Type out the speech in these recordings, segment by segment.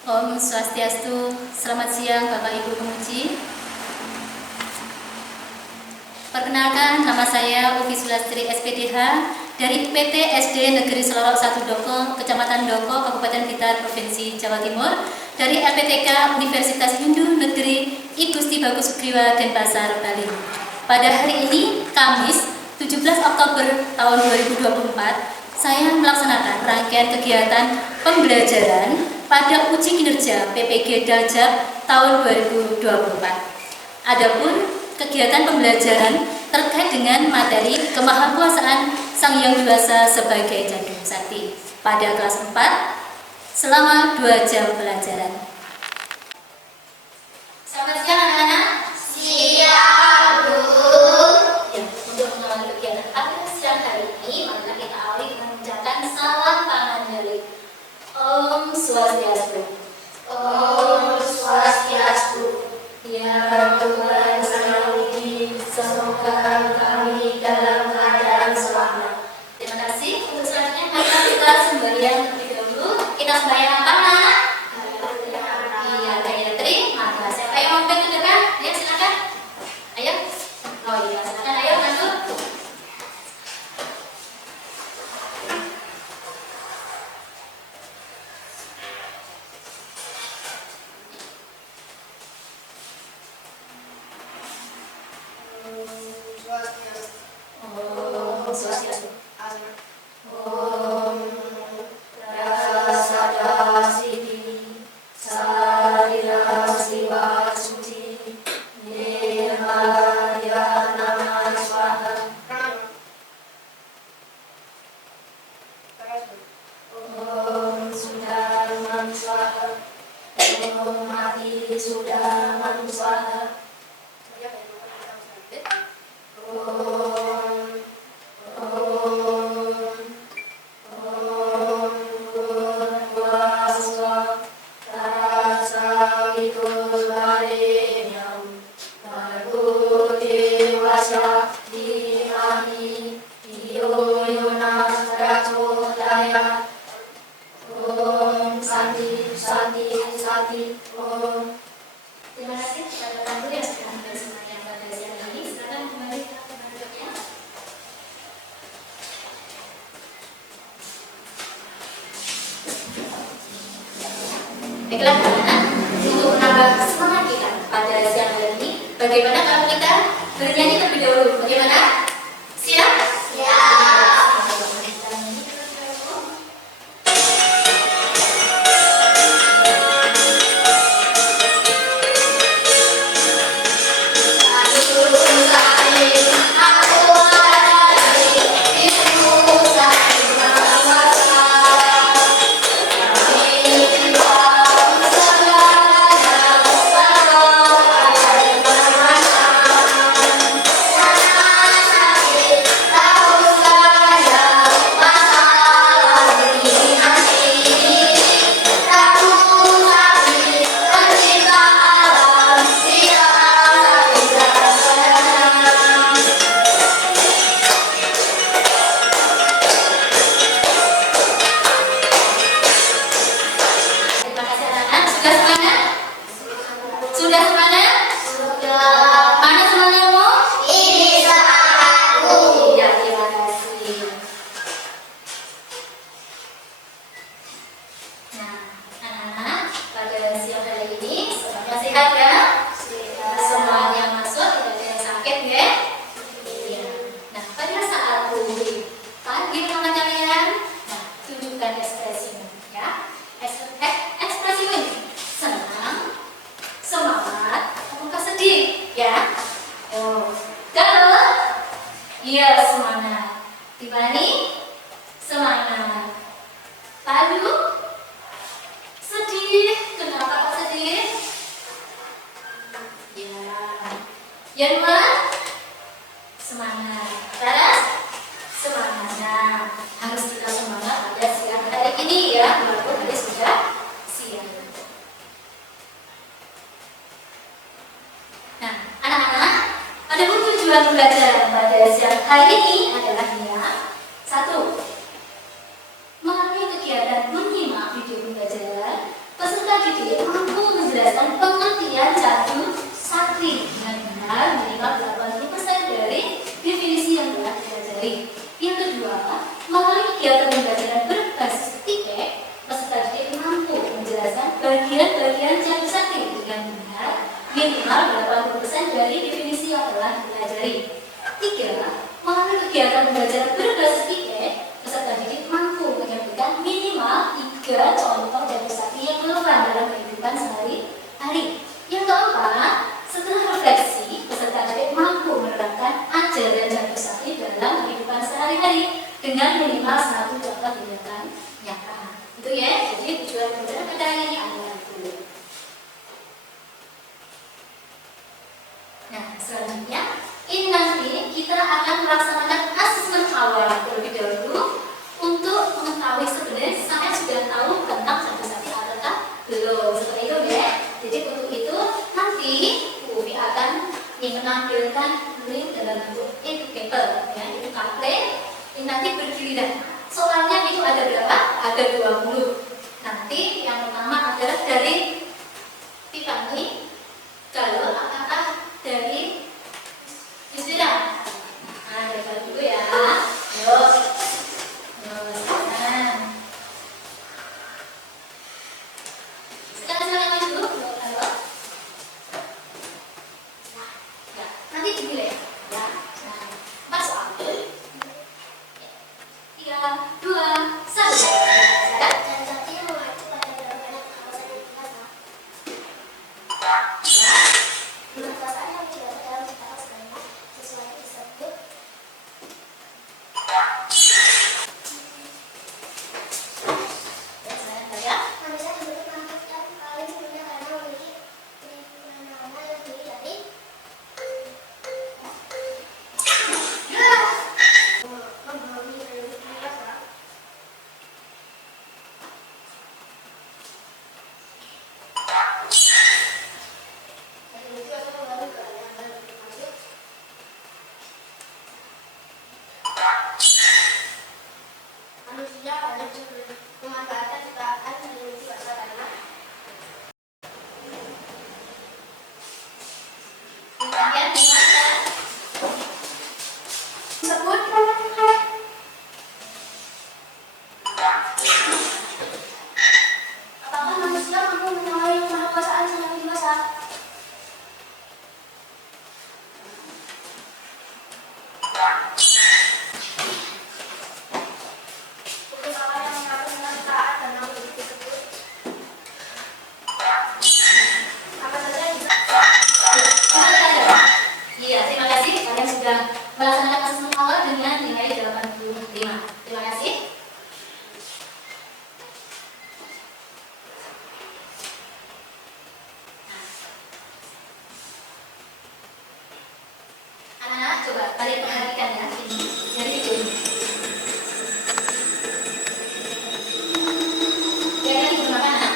Om Swastiastu, selamat siang Bapak Ibu Pemuji. Perkenalkan, nama saya Ufi Sulastri SPDH dari PT SD Negeri Selorok 1 Doko, Kecamatan Doko, Kabupaten Blitar, Provinsi Jawa Timur, dari LPTK Universitas Hindu Negeri I Gusti Bagus Sugriwa, Denpasar, Bali. Pada hari ini, Kamis 17 Oktober tahun 2024, saya melaksanakan rangkaian kegiatan pembelajaran pada uji kinerja PPG Daljab tahun 2024. Adapun kegiatan pembelajaran terkait dengan materi kemahakuasaan Sang Hyang Widi Wasa sebagai Jadung Sakti pada kelas 4 selama 2 jam pelajaran. Selamat siang anak-anak. Siang, Bu. Ya, untuk mengawali kegiatan pada siang hari ini, mari kita awali dengan mengucapkan salam tangan dari Om Swastiastu. Om Swastiastu. Ya Tuhan sekali, semoga kami dalam keadaan selamat. Terima kasih. Untuk selanjutnya, mari kita sembahyang terlebih dahulu. Kita sembahyang apa, Nak? Iya, Gayatri. Maka siapa yang mau ke depan? Ya, silakan. Ayo. Oh iya, silakan. Ayo, maju. Om Swastiastu. Om Prasada Siddhi Sarila Siva Suci Nirmalaya Namah Swaha. Om Sudarman Swaha. Om Adi Sudarman Swaha. Terima kasih kepada Tandu yang sudah bersemayam pada siang ini. Silakan kembali ke tempat duduknya. Baiklah anak-anak, untuk menambah semangat kita pada siang hari ini, bagaimana kalau kita bernyanyi terlebih dahulu? Bagaimana? Siap? Terima kasih anak-anak. Sudah semangat? Sudah semangat? Mana semangatmu? Ini semangatku. Iya, terima kasih. Nah, anak-anak, pada siang hari ini semuanya sehat ya? Semuanya masuk, tidak ada yang sakit ya? Iya. Nah, pada saat panggil nama kalian, nah, tunjukkan ekspresimu ya. Ekspresimu ini senang, semangat, ataukah sedih ya? Oh, kalau iya semangat. Dibanding semangat. Lalu sedih. Kenapa kok sedih? Ya. Yang dua semangat. Terus semangat. Nah, harus kita semangat pada siang hari ini ya, walaupun hari sudah siang. Nah, anak-anak, ada tujuan belajar pada siang hari ini adalah ya, 1. Melalui kegiatan menyimak video pembelajaran, peserta peserta didik mampu menjelaskan pengertian jatuh sakti dengan benar minimal 80% dari definisi yang telah diajari. Yang kedua, melalui kegiatan pembelajaran berbasis tipe, peserta didik mampu menjelaskan bagian-bagian jatuh sakti dengan benar minimal 80% dari definisi yang telah dipelajari. 3. Melalui kegiatan pembelajaran berbasis tipe, peserta didik mampu menyampaikan minimal 3 contoh jatuh sakti yang relevan dalam kehidupan sehari-hari. Yang keempat, setelah refleksi, peserta didik mampu menerapkan ajaran jatuh sakti dalam kehidupan sehari-hari dengan minimal 1 contoh tindakan nyata. Itu ya, jadi tujuan pembelajaran pada hari ini adalah itu. Nah, selanjutnya ini nanti kita akan melaksanakan asesmen awal terlebih dahulu untuk mengetahui sebenarnya saya sudah tahu tentang jatuh sakti ataukah belum, seperti itu ya. Jadi untuk itu nanti UUI akan menampilkan link dalam bentuk e-paper ya, itu template. Ini nanti bergiliran. Soalnya itu ada berapa? Ada 20. Nanti yang pertama adalah dari Tiffany. Kalau apakah dari Yusira? Nah, dari dulu ya. Yuk. Sekarang maju. Halo. Ya, nanti dipilih ya. Nah, masuk. 3, 2, 1. Dan sakti yang mengacu pada benar-benar kawasan binasa. Ya. Perasaan yang tidak dalam secara sebanyak sesuai disebut Ya. manusia terbentuk makhluk yang paling sempurna karena memiliki fenomena yang tinggi dari memahami prinsip universal. Manusia wajib memanfaatkan ciptaan dimensi bahasa karena Kemudian gimana? disebut apakah manusia mampu menyamai kemahakuasaan yang dewasa? Putus apa yang mengatur dengan taat dan nafsu disebut apa saja bisa. Iya, terima kasih kalian sudah melaksanakan asesmen awal dengan nilai 85. Terima kasih. Anak-anak coba kalian perhatikan ya ini dari video ini. Kira-kira itu mana?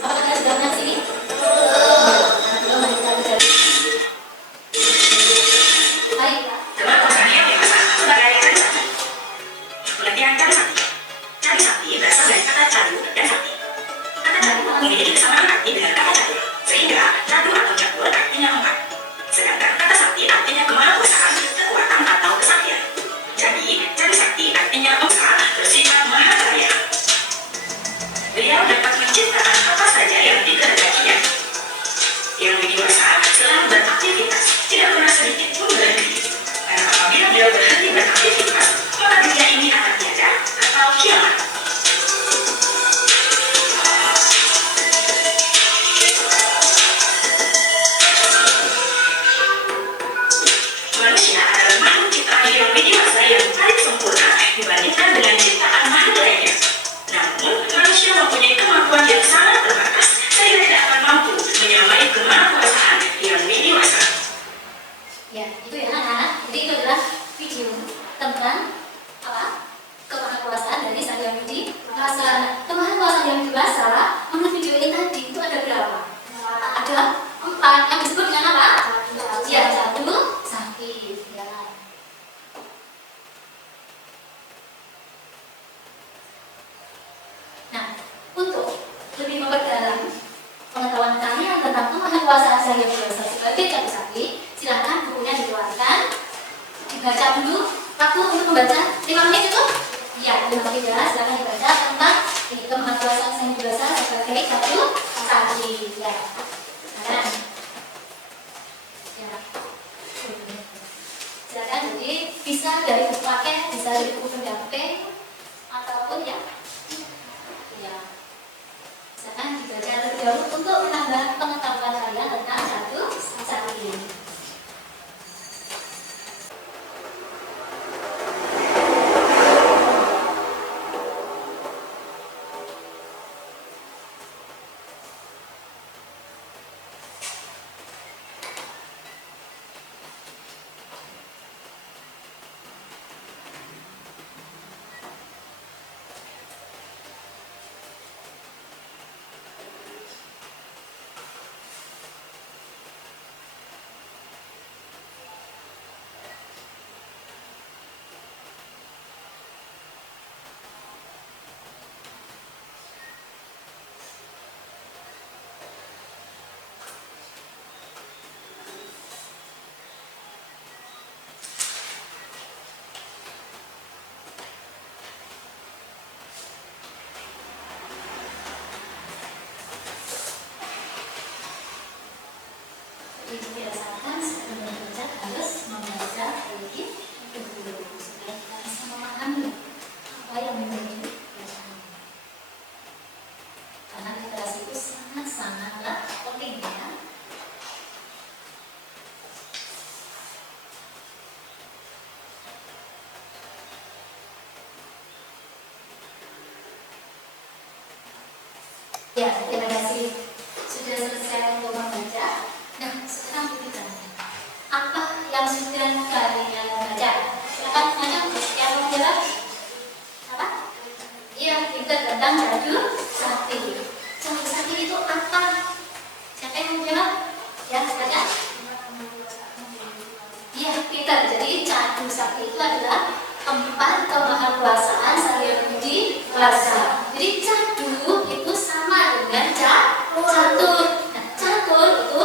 Apakah kalian sudah menyaksikan? Nah, coba mari kita bicara. Baik. Pengertian cari sakti. Cari sakti berasal dari kata cadu dan sakti. Kata cadu memiliki kesamaan arti dengan kata catur, sehingga cadu atau catur artinya 4. Sedangkan kata sakti artinya kemahakuasaan, kekuatan atau kesaktian. Jadi, cari sakti artinya usaha bersifat maha kaya. Beliau dapat menciptakan apa saja yang dikehendakinya. Yang dewasa selalu beraktivitas, tidak pernah sedikit pun berhenti. Karena apabila beliau berhenti beraktivitas, maka dunia ini akan tiada atau kiamat. Manusia adalah makhluk ciptaan yang dewasa yang paling sempurna dibandingkan dengan ciptaan makhluk lainnya. Namun, manusia mempunyai kemampuan yang sangat terbatas sehingga tidak akan mampu menyamai kemahakuasaan yang dewasa. Ya, itu ya anak-anak. Jadi itu adalah video tentang apa? Kemahakuasaan dari Sang Hyang kemahakuasaan Sang Hyang Widi Wasa sebagai Cadu Sakti, silakan bukunya dikeluarkan, dibaca dulu. Waktu untuk membaca 5 menit itu? Iya, 5 menit ya. Silakan dibaca tentang kemahakuasaan Sang Hyang Widi Wasa sebagai Cadu Sakti. Ya. Nah, ya. Silakan, jadi bisa dari buku paket, bisa dari buku pendamping, ataupun ya. Silakan dibaca terlebih dahulu untuk menambah pengetahuan kalian tentang Cadu Sakti. Dibiasakan sebelum membaca harus membaca lagi dulu supaya kita bisa memahami apa yang menjadi bacaan. Karena literasi itu sangat-sangatlah penting ya. Ya, terima kasih sudah selesai untuk membaca. Nah, sekarang kita apa yang sudah kalian baca? Silakan mana yang mau jawab? Apa? Iya, kita tentang Cadu Sakti. Cadu Sakti itu apa? Siapa yang mau jawab? Ya, silakan. Iya, Peter. Jadi Cadu Sakti itu adalah tempat kemahakuasaan Sang Hyang Widi Wasa. Jadi cadu itu sama dengan catur. Nah, catur itu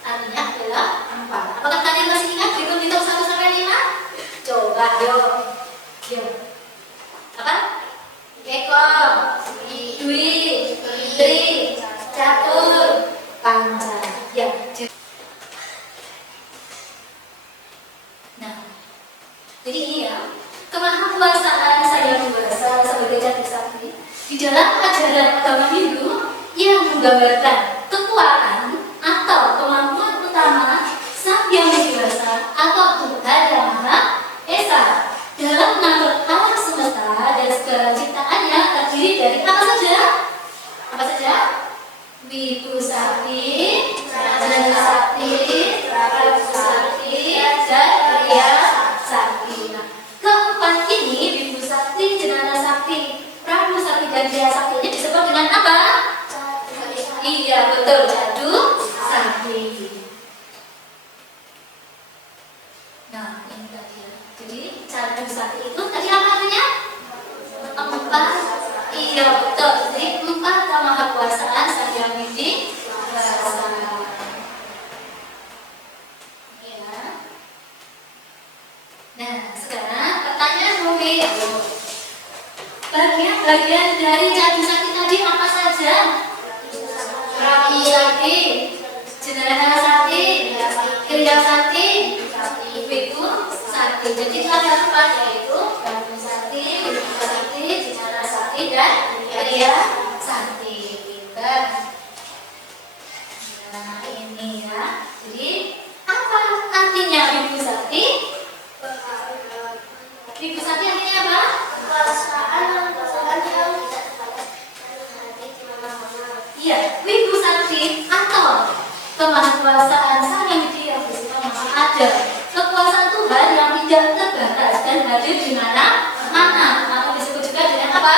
artinya adalah 4. Apakah kalian masih ingat hitung 1 sampai 5? Coba yuk. Apa? Eko, Dwi, Tri, Catur, Panca. Ya. Nah, jadi ini ya, kemahakuasaan Sang Hyang Widi Wasa sebagai Cadu Sakti di dalam ajaran agama Hindu yang menggambarkan kekuatan atau kemampuan utama Sang Hyang Widi Wasa atau Tuhan Yang Maha Esa dalam mengatur alam semesta dan segala ciptaannya terdiri dari apa saja? Apa saja? Wibu Sakti, Jana Sakti, Prabu Sakti, dan Kriya Sakti. Nah, keempat ini, Wibu Sakti, Jana Sakti, Prabu Sakti, dan Kriya Sakti ini disebut dengan apa? Iya, betul, Cadu Sakti. Nah, ini tadi ya. Jadi, Cadu Sakti itu tadi apa namanya? 4. Iya, betul. Jadi 4 kemahakuasaan Sang Hyang Widi Wasa. Ya. Nah, sekarang pertanyaan mungkin bagian-bagian dari Cadu Sakti tadi apa saja? Prabu Sakti, Jana Sakti, Kriya Sakti, Wibu Sakti. Jadi ada 4 yaitu Prabu Sakti, Wibu Sakti, Jana Sakti, dan Kriya Sakti. Pinter. Nah, ini ya. Jadi apa artinya Wibu Sakti? Wibu Sakti artinya apa? Kekuasaan yang tidak Iya, Wibu Sakti atau kemahakuasaan Sang Hyang Widi Wasa Maha Ada. Kekuasaan Tuhan yang tidak terbatas dan hadir di mana-mana. Atau disebut juga dengan apa?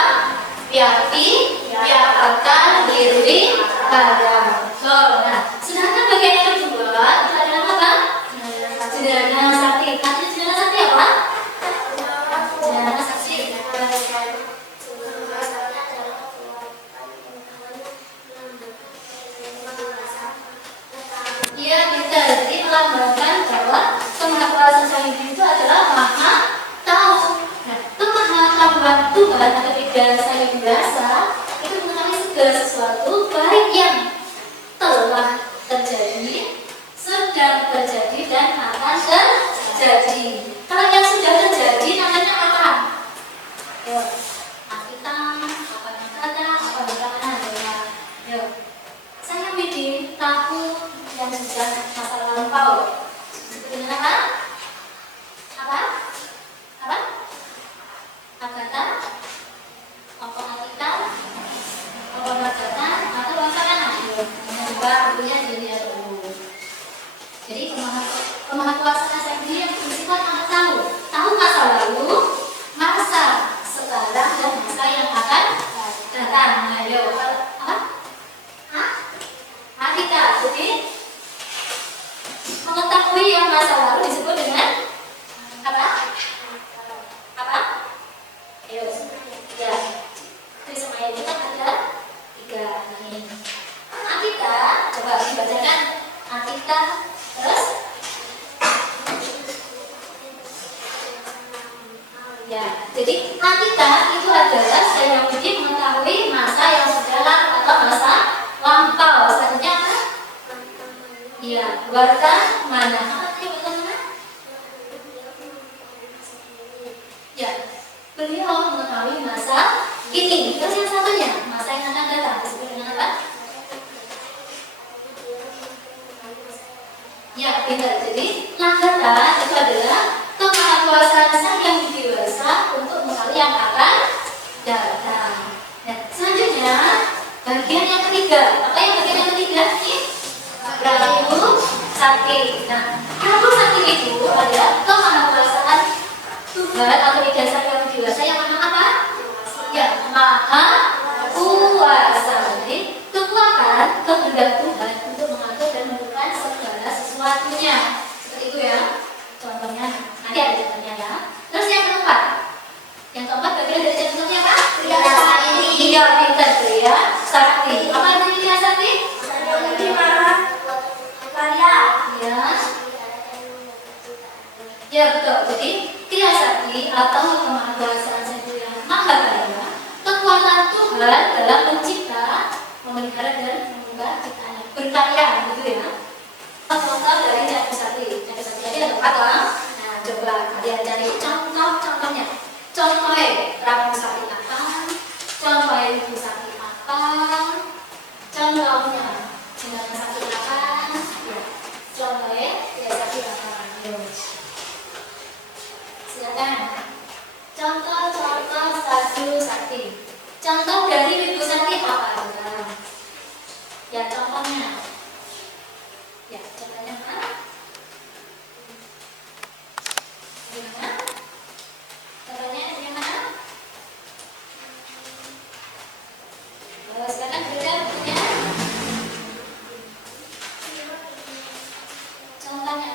Vyakti, Vyapaka, Nirwi, Pada. Nah, sedangkan bagian yang kedua itu adalah apa? Jana Sakti. Artinya Jana Sakti apa? Jana Sakti. melambangkan bahwa kemahakuasaan Sang Hyang Widi itu adalah maha tahu. Nah, kemahakuasaan Tuhan atau Ida Sang Hyang Widi Wasa itu mengetahui segala sesuatu baik yang telah terjadi, sedang terjadi, dan akan terjadi. Kalau yang sudah terjadi namanya apa? Yo, kita apa yang ada, apa yang ada. Yo, Sang Hyang Widi tahu yang sudah masa lampau. Dengan apa? Apa? Apa? Agata? Apa kita? Apa agata? Atau apa mana? Coba dulunya dilihat dulu. Jadi kemahakuasaan Sang Hyang Widi yang bersifat maha tahu. Tahu masa lalu, masa sekarang, dan masa yang akan datang. Ayo, apa? Hah? Kita. Jadi mengetahui yang masa lalu disebut dengan apa? Apa? Ayo, ya. Di semaya kita ada 3 ini. Akita, coba dibacakan. Akita, terus ya. Jadi akita itu adalah Sang Hyang Widi mengetahui masa yang sudah lalu atau masa lampau. Selanjutnya apa? Iya, warta mana? Apa tadi warta mana? Ya, beliau mengetahui masa ini. Terus yang satunya, masa yang akan datang disebut dengan apa? Ya, benar. Jadi Langgata itu adalah kemahakuasaan Sang Hyang Widi Wasa untuk mengetahui yang akan datang. Nah, selanjutnya bagian yang ketiga. Apa yang bagian yang ketiga? Prabu Sakti. Nah, Prabu Sakti itu adalah kemahakuasaan Tuhan atau Ida Sang Hyang Widi Wasa yang maha apa? Ya, maha kuasa. Jadi kekuatan, kehendak Tuhan untuk mengatur dan melakukan segala sesuatunya. Seperti itu ya. Contohnya nanti ada contohnya ya. Terus yang keempat. Yang keempat bagian dari contohnya apa? Ida Sakti. Iya, pintar Ida Sakti. Apa itu Ida Sakti? Ya. Ya betul. Jadi Ida Sakti atau kemahakuasaan yang maha kaya, kekuatan Tuhan dalam mencipta, memelihara dan mengubah ciptaannya. Berkarya, gitu ya. Contoh dari Ida Sakti. Ida Sakti ada 4 orang. Nah, coba kalian cari contohnya. Contohnya Prabu Sakti apa? Contohnya Ibu Sakti apa? Contohnya Jenderal Sakti apa? Ya. Contohnya Ida Sakti apa? Silakan. Contoh Sadu Sakti. Contoh dari Ibu Sakti apa? Ya, contohnya. Ya, contohnya apa? Gimana? Contohnya gimana? Silakan berikan bukunya. Contohnya.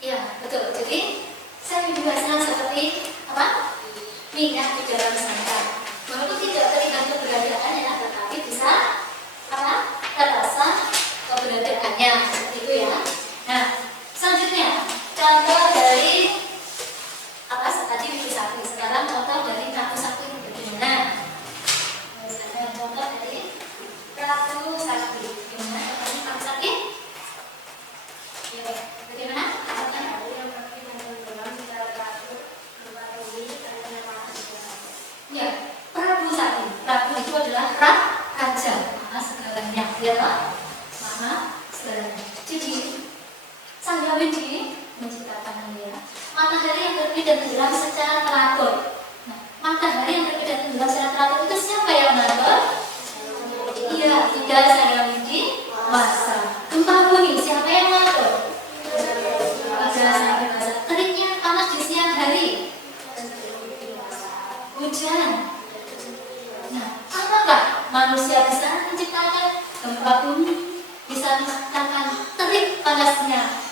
Ya, betul. Jadi saya dibiasakan seperti apa? Minyak di dalam santan. Walaupun tidak terlihat keberadaannya, tetapi bisa apa? Terasa keberadaannya. Seperti itu ya. Nah, selanjutnya contoh dari apa? Tadi Ibu Sakti. Sekarang contoh dari Prabu Sakti. Bagaimana? Sekarang contoh dari Prabu Sakti. Gimana? Contohnya Prabu Sakti? Ya, bagaimana? Ya, Prabu Sakti. Prabu itu adalah raja, maha segalanya. Ya, maha segalanya. Jadi Sang Hyang Widi menciptakan dia matahari yang terbit dan tenggelam secara teratur. Nah, matahari yang terbit dan tenggelam secara teratur itu siapa yang mengatur? Iya, Ida Sang Hyang Widi Wasa. Gempa bumi siapa yang mengatur? Ida Sang Hyang Widi Wasa. Teriknya panas di siang hari. Gempa bumi bisa merasakan terik panasnya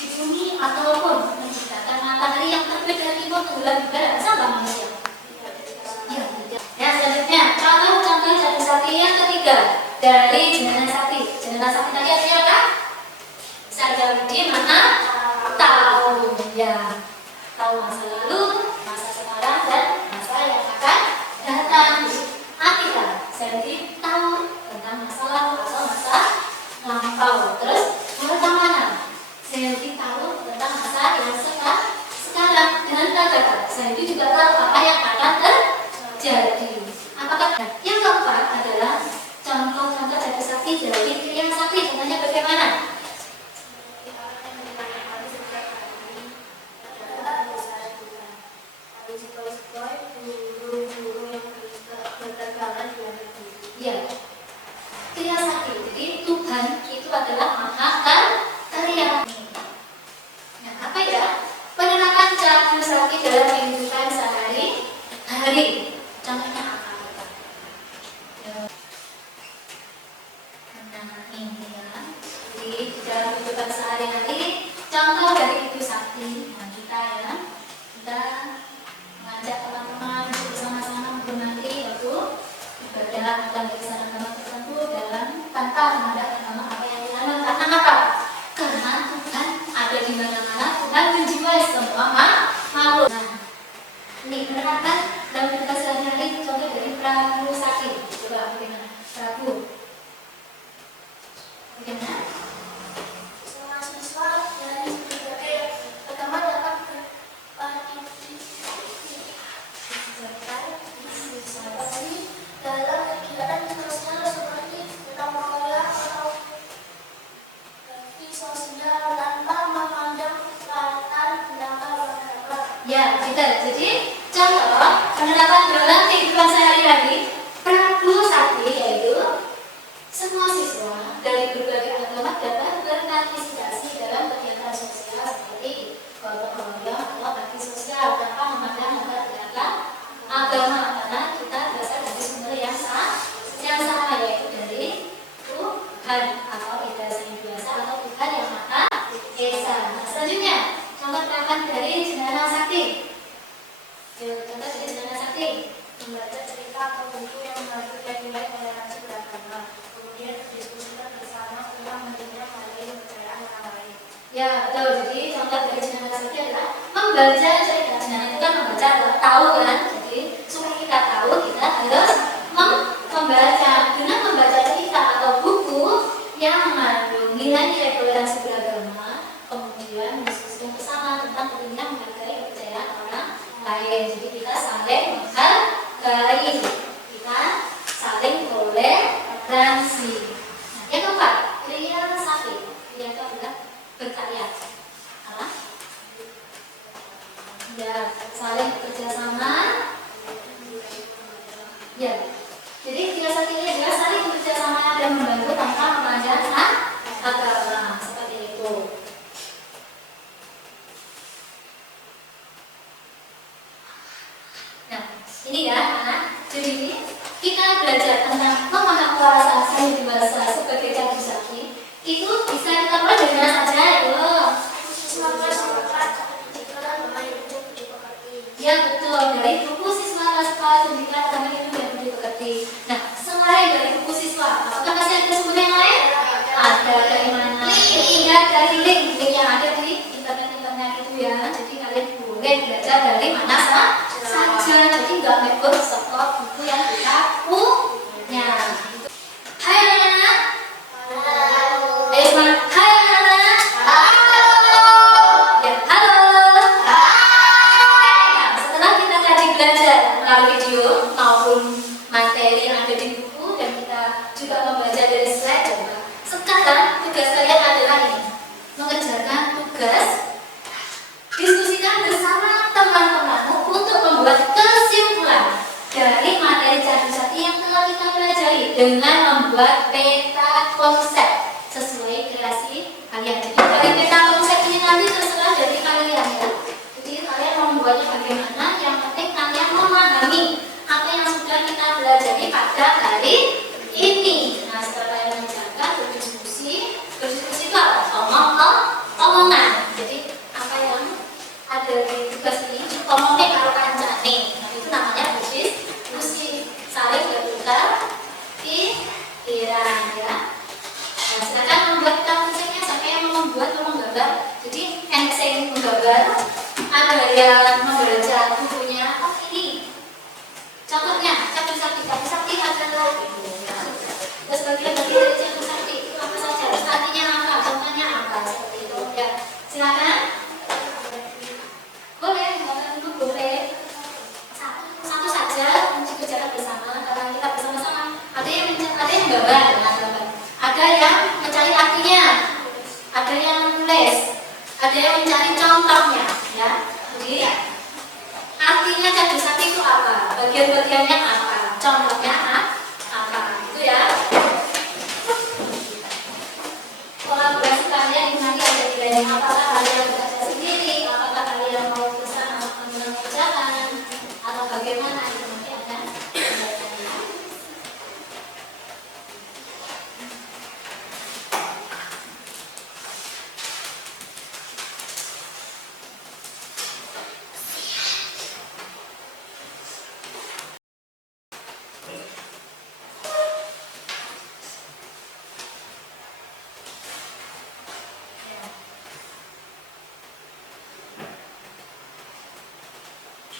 di bumi ataupun menciptakan matahari yang terbit dari timur tenggelam di barat. Sama manusia. Ya, yang selanjutnya contoh jati sakti yang ketiga dari jenengan sakti. Jenengan sakti tadi artinya apa? Sadar di mana? Tahu. Ya, tahu masa lalu, masa sekarang, dan masa yang akan datang. Artinya, jadi tahu tentang masa lalu atau masa lampau. Terus tentang mana? Jadi tahu tentang masa yang sekarang dengan kata-kata. Jadi juga tahu apa yang akan terjadi. Apakah yang keempat adalah contoh-contoh dari sakti dari yang sakti contohnya bagaimana? Ya, kriya sakti. Jadi Tuhan itu adalah Maha Karya. Nah, apa ya? Penerapan cara sakti dalam kehidupan sehari-hari. Contohnya apa? Nah, ini ya. Jadi dalam kehidupan sehari-hari, contoh dari ibu sakti. Nah, kita mengajak teman-teman untuk bersama-sama menghormati waktu ibadah dan kegiatan agama tertentu dalam tanpa memandang agama apa yang dianut. Karena apa? Karena Tuhan ada di mana-mana, Tuhan menjiwai semua makhluk. Nah, ini menerapkan dalam kehidupan sehari-hari contoh dari Prabu Sakti. Coba bagaimana? Prabu. Bagaimana? Semua siswa dari berbagai agama dapat berpartisipasi dalam kegiatan sosial seperti gotong royong atau bakti sosial tanpa memandang latar belakang agama. Ya, betul. Jadi contoh penerapan dalam kehidupan sehari-hari Prabu Sakti yaitu semua siswa dari berbagai agama dapat berpartisipasi dalam kegiatan sosial seperti gotong royong atau bakti sosial tanpa memandang latar belakang agama, karena kita berasal dari sumber yang sama yaitu dari Tuhan atau Ida Sang Biasa atau Tuhan yang Maha Esa. Nah, selanjutnya contoh penerapan dari jenazah sakti. Contoh dari jenazah sakti Membaca cerita atau buku yang mengandung nilai toleransi beragama, kemudian berdiskusikan bersama tentang pentingnya menghargai kepercayaan orang lain. Ya, betul. Jadi contoh dari jenazah sakti adalah membaca cerita. Nah, itu kan membaca adalah tahu kan. Jadi supaya kita tahu, kita harus membaca. Dengan membaca cerita atau buku yang mengandung nilai-nilai toleransi beragama, kemudian mendiskusikan bersama tentang pentingnya menghargai kepercayaan orang lain. Jadi kita saling menghargai, kita saling toleransi. Nah, yang keempat, kriya sakti. Kriya itu adalah berkarya. Apa? Ya, saling bekerja sama. Ya, jadi kriya sakti ini adalah saling bekerja sama dan membantu tanpa memandang agama, seperti itu. Nah, ini ya, anak. Jadi ini kita belajar tentang memahami perasaan saling dewasa sebagai jati sakti. Itu bisa kita mulai dari mana saja, ayo. Ya betul, dari buku siswa kelas pendidikan agama Hindu dan Budi Pekerti. Nah, selain dari buku siswa, apakah masih ada sumber yang lain? Ada, dari mana? Iya, dari link yang ada di internet itu ya. Jadi kalian boleh belajar dari mana saja. Jadi nggak mengikut stok buku yang kita punya. Hai anak-anak. Hai anak-anak. Ya, halo. Nah, setelah kita tadi belajar melalui video maupun materi yang ada di buku dan kita juga membaca dari slide, sekarang tugas kalian adalah ini, mengerjakan tugas, diskusikan bersama teman-temanmu untuk membuat kesimpulan dari materi Candu Sakti yang telah kita pelajari dengan membuat peta konsep sesuai kreasi kalian. Jadi dari peta konsep ini nanti terserah dari kalian ya. Jadi kalian mau membuatnya bagaimana, yang penting kalian memahami apa yang sudah kita pelajari pada hari ini. Nah, setelah kalian mengerjakan, saya mencari contohnya, ya. Jadi artinya catur sakti itu apa? Bagian-bagiannya apa? Contohnya apa? Itu ya. Kolaborasi kalian ini nanti ada nilai. Apakah kalian bekerja sendiri? Apakah kalian mau bersama mengerjakan? Atau bagaimana? Itu nanti ada nilainya.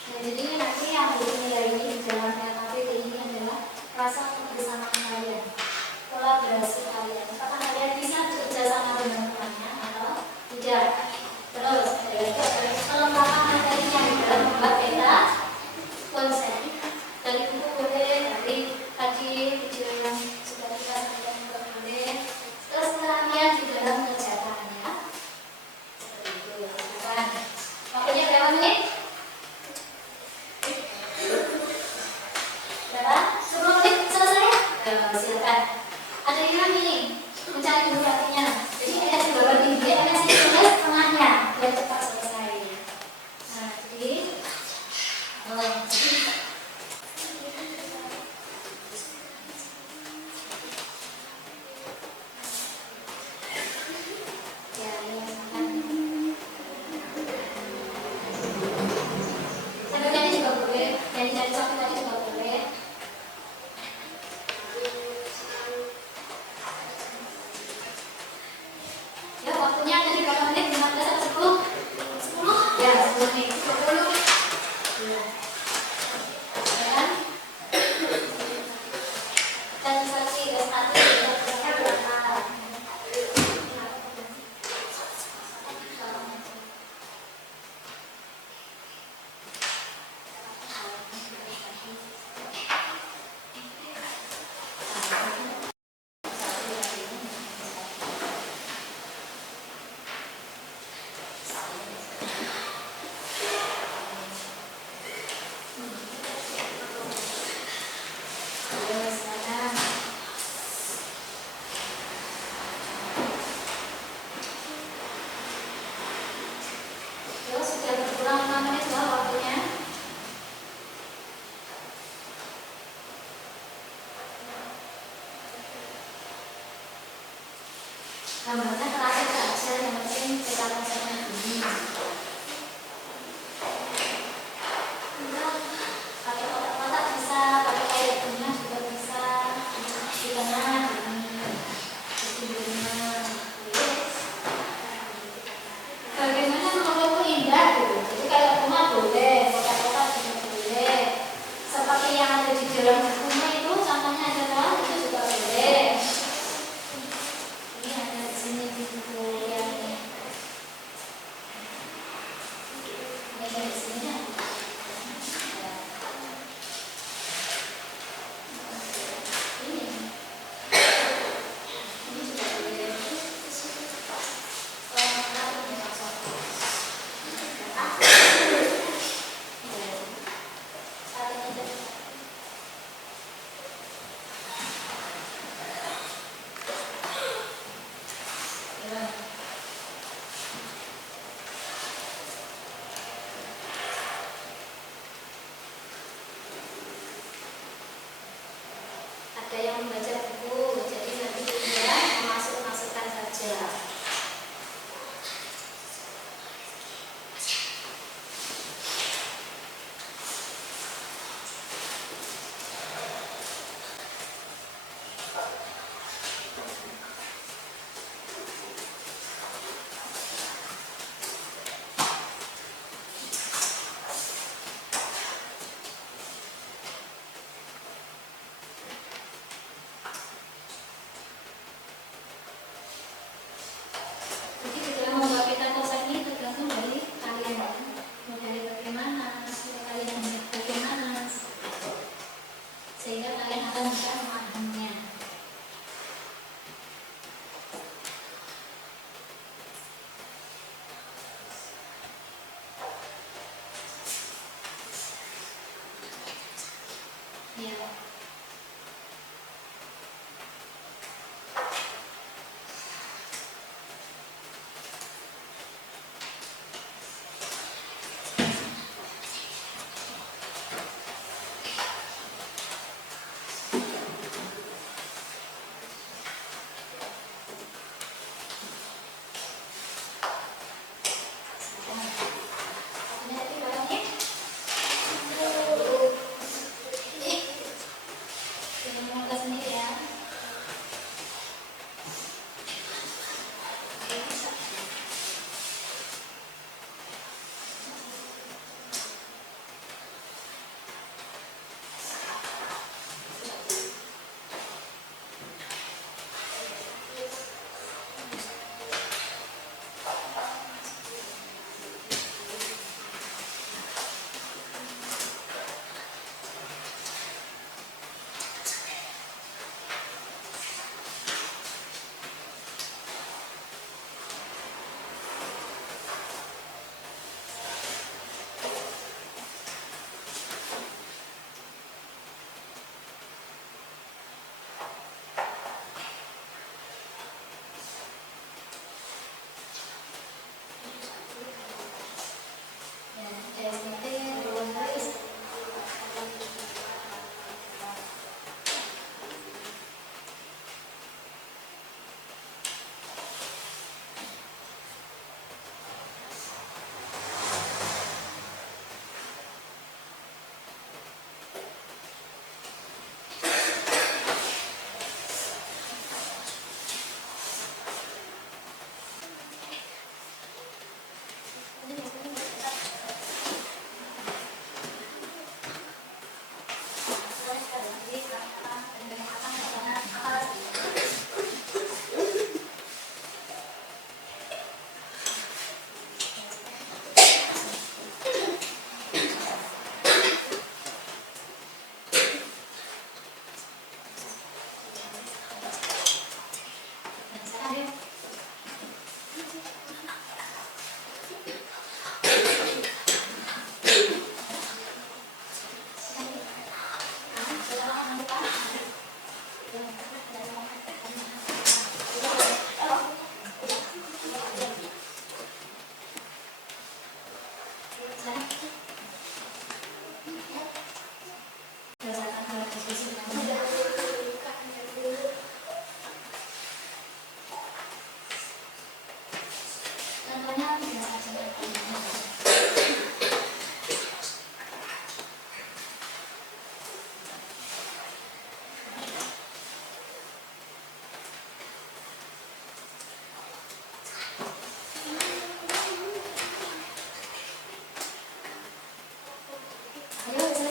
Nah, jadi nanti yang nilai ini di dalam LKPD ini adalah rasa kebersamaan kalian, kolaborasi kalian. Apakah kalian bisa bekerja sama dengan temannya atau tidak? Terus, kelengkapan materinya di dalam membuat peta konsep. Dan itu boleh dari tadi video yang sudah kita sampaikan juga boleh. Terus kalian di dalam mengerjakannya seperti itu, lakukan. Waktunya berapa menit? Berapa? 10 menit selesai? Silakan. Ada yang lagi nih, mencari dulu artinya. Jadi kalian juga berdiri, kalian tulis tengahnya biar cepat selesai. Nah, jadi ya, ini makan. Sambil nyanyi juga boleh, nyanyi sambil tadi juga boleh. Ya, waktunya tadi berapa menit? 15 atau 10? 10? Ya, 10 menit. 20. Ya. Ya. Dan saksi S1 berapa? Terus sudah berkurang 5 menit loh waktunya. Gambarnya terakhir aja, yang penting kita konsepnya ini. Pakai kotak-kotak bisa, pakai kayak bunga juga bisa. Di tengah ini, di tengah. Bagaimana menurutku indah gitu. Jadi kayak bunga boleh, kotak-kotak juga boleh. Seperti yang ada di dalam bukunya itu, contohnya adalah itu juga boleh. Ini ada di sini di buku yang ini.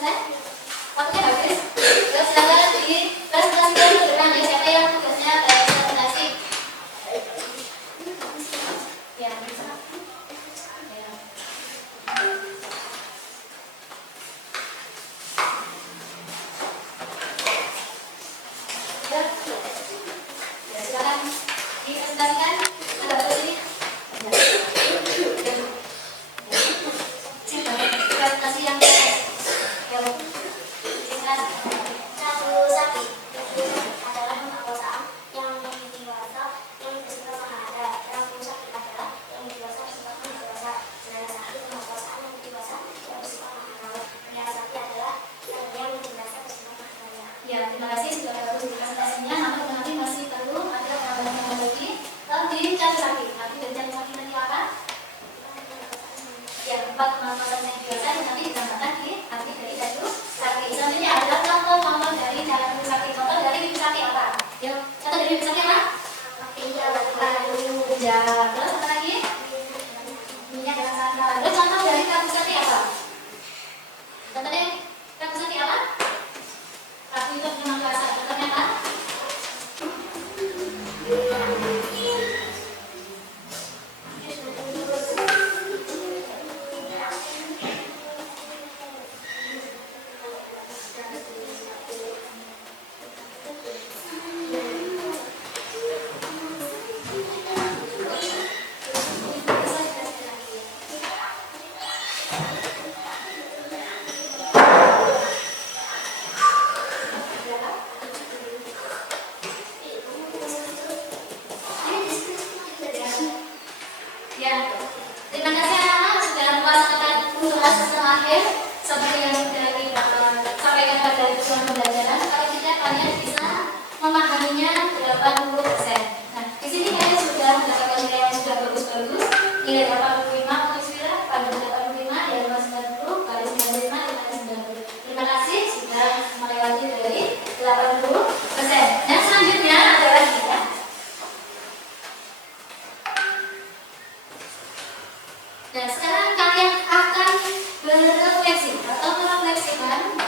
selesai? Waktunya habis. Ya, silakan dipresentasikan dengan siapa yang tugasnya presentasi. Ya, bisa. Ya. Ya, silakan dipresentasikan. Ada apa sini? Presentasi yang Satu sapi itu adalah pemerkosaan yang lebih dewasa yang bersifat mengada. Yang sakit adalah yang dewasa bersifat dewasa. Sedangkan sapi pemerkosaan yang dewasa yang bersifat mengada. Yang sapi adalah yang dewasa bersifat mengada. Ya, terima kasih sudah bagus presentasinya. Namun nanti masih perlu ada penambahan lagi. Lalu dicari lagi. Nanti dari lagi nanti apa? Ya, 4 pemerkosaan yang dewasa yang nanti ditambahkan di arti dari satu sapi. Selanjutnya adalah contoh-contoh dari cara sapi. Contoh dari bibit sapi apa? Yuk, contoh dari bibit sapi apa? Ya, terus apa lagi? Minyak dan sandal. Terus contoh dari kamu sapi apa? Contohnya kamu sapi apa? Rapi itu memang bahasa. Contohnya apa? Ya, terima kasih anak-anak sudah melaksanakan tugas sistem akhir seperti yang sudah kita sampaikan pada tujuan pembelajaran. Kalau tidak, kalian bisa memahaminya 80%. Nah, di sini kalian sudah mendapatkan nilai yang sudah bagus-bagus, nilai 85 untuk Sira, pada 85, ya 90, kali 95, kali 90. Terima kasih sudah melewati dari 80%. Dan selanjutnya adalah kita. Dan sekarang kalian akan berefleksi atau merefleksikan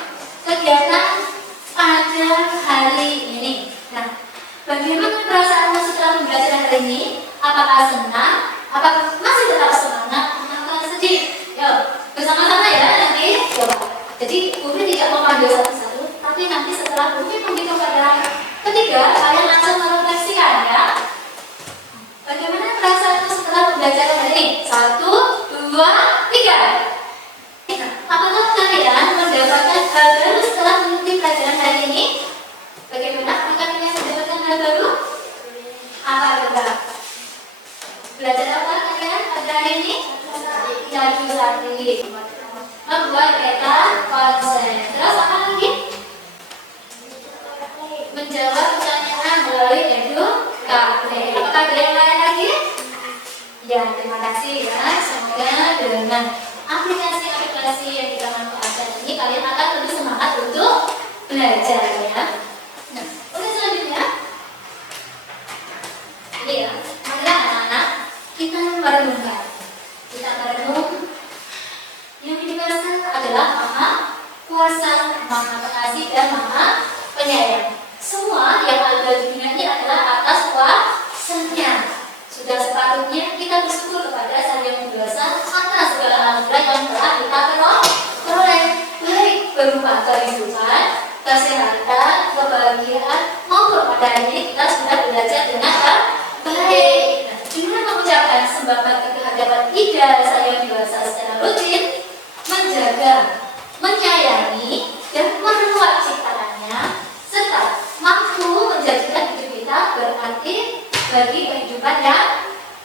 kegiatan pada hari ini. Nah, bagaimana perasaanmu setelah belajar hari ini? Apakah senang? Apakah masih tetap semangat? Apakah sedih? Yuk, bersama-sama ya nanti. Coba. Jadi, Bumi tidak memanggil satu-satu, tapi nanti setelah Bumi menghitung pada ketiga, kalian langsung merefleksikan ya. Bagaimana perasaanmu setelah belajar hari ini? 1, 2, 3. Apakah kalian mendapatkan hal baru setelah mengikuti pelajaran hari ini? Bagaimana? Apakah kalian mendapatkan hal baru? Apa coba? Belajar apa kalian pada hari ini? Jadi lagi. Membuat peta konsep. Terus apa lagi? Menjawab pertanyaan melalui edukatif. Apakah ada yang lain lagi? Ya, terima kasih ya. Semoga dengan aplikasi-aplikasi yang kita manfaatkan ini kalian akan lebih semangat untuk belajar ya. Nah, oke selanjutnya. Ini ya, marilah anak-anak kita merenungkan. Kita merenung. Yang dibahas adalah Maha Kuasa, Maha Pengasih dan Maha Penyayang. Semua yang ada di dunia ini adalah atas kuasa-Nya. Sudah sepatutnya kita bersyukur kepada Sang Yang Kuasa atas segala anugerah yang telah kita peroleh, baik berupa kehidupan, kesehatan, kebahagiaan, maupun pada hari ini kita sudah belajar dengan baik. Dengan mengucapkan sembah bakti kehadiran Ida Sang Yang Kuasa secara rutin, menjaga, menyayangi, dan merawat ciptaannya, serta mampu menjadikan hidup kita berarti bagi kehidupan yang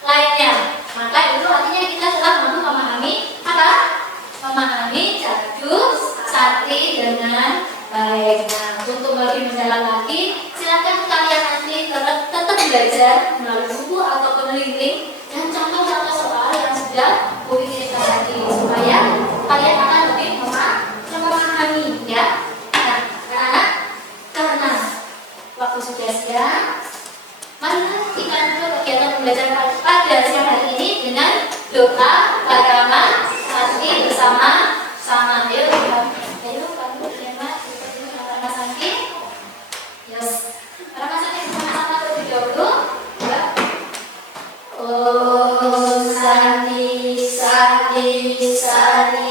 lainnya. Maka itu artinya kita telah mampu memahami apa? Memahami jadul sakti dengan baik. Nah, untuk lebih mendalam lagi, silakan kalian nanti tetap belajar melalui buku atau peneliti dan contoh-contoh soal yang sudah dikirimkan tadi supaya kalian akan lebih memahami ya. Nah, anak-anak, karena waktu sudah siang, marilah kita mulai kegiatan pembelajaran pada siang hari ini dengan doa, agama, hati bersama-sama. Ayo, Sari